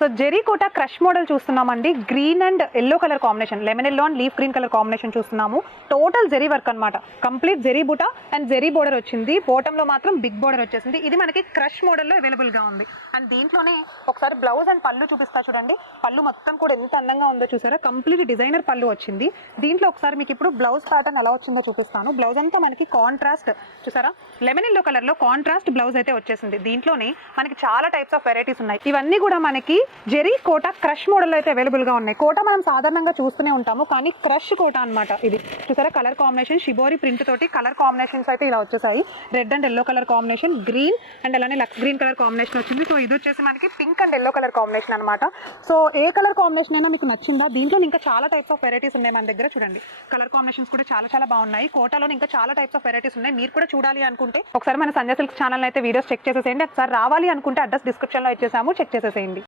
So zari Kota crush model చూస్తున్నామండి. Green and yellow colour combination, lemon yellow and leaf green colour combination చూస్తున్నాము. Total zari work అనమాట. Complete zari buta and zari border వచ్చింది. Bottom లో మాత్రం big border వచ్చేసింది. ఇది మనకి క్రష్ మోడల్లో అవైలబుల్ గా ఉంది. అండ్ దీంట్లోనే ఒకసారి బ్లౌజ్ అండ్ పళ్ళు చూపిస్తా చూడండి. పళ్ళు మొత్తం కూడా ఎంత అందంగా ఉందో చూసారా. కంప్లీట్ డిజైనర్ పళ్ళు వచ్చింది. దీంట్లో ఒకసారి మీకు ఇప్పుడు బ్లౌజ్ ప్యాటర్న్ ఎలా వచ్చిందో చూపిస్తాను. బ్లౌజ్ అంతా మనకి కాంట్రాస్ట్ చూసారా, లెమన్ ఎల్లో కలర్ లో కాంట్రాస్ట్ బ్లౌజ్ అయితే వచ్చేసింది. దీంట్లోనే మనకి చాలా టైప్స్ ఆఫ్ వెరైటీస్ ఉన్నాయి. ఇవన్నీ కూడా మనకి జెరీ కోటా క్రష్ మోడల్ అయితే అవైలబుల్ గా ఉన్నాయి. కోటా మనం సాధారణంగా చూస్తూనే ఉంటాము, కానీ క్రష్ కోటా అన్నమాట. ఇది చూసారా, కలర్ కాంబినేషన్ షిబోరి ప్రింట్ తోటి కలర్ కాంబినేషన్స్ అయితే ఇలా వచ్చేసాయి. Red and yellow colour combination, green and అలానే లక్స్ గ్రీన్ కలర్ కాంబినేషన్ వచ్చింది. సో ఇది వచ్చేసి మనకి pink and yellow colour combination అనమాట. సో ఏ కలర్ కాంబినేషన్ అయినా మీకు నచ్చిందా? దీంట్లో ఇంకా చాలా టైప్స్ ఆఫ్ వెరైటీస్ ఉన్నాయి మన దగ్గర. చూడండి, కలర్ కాంబినేషన్స్ కూడా చాలా చాలా బాగున్నాయి. కోటాలో ఇంకా చాలా టైప్స్ ఆఫ్ వెరైటీస్ ఉన్నాయి. మీరు కూడా చూడాలి అనుకుంటే ఒకసారి మన సంజయ్ సిల్క్స్ ఛానల్ అయితే వీడియోస్ చెక్ చేసేసేయండి. ఒకసారి రావాలి అనుకుంటే అడ్రస్ డిస్క్రిప్షన్ లో ఇచ్చేసాము, చెక్ చేసేసేయండి.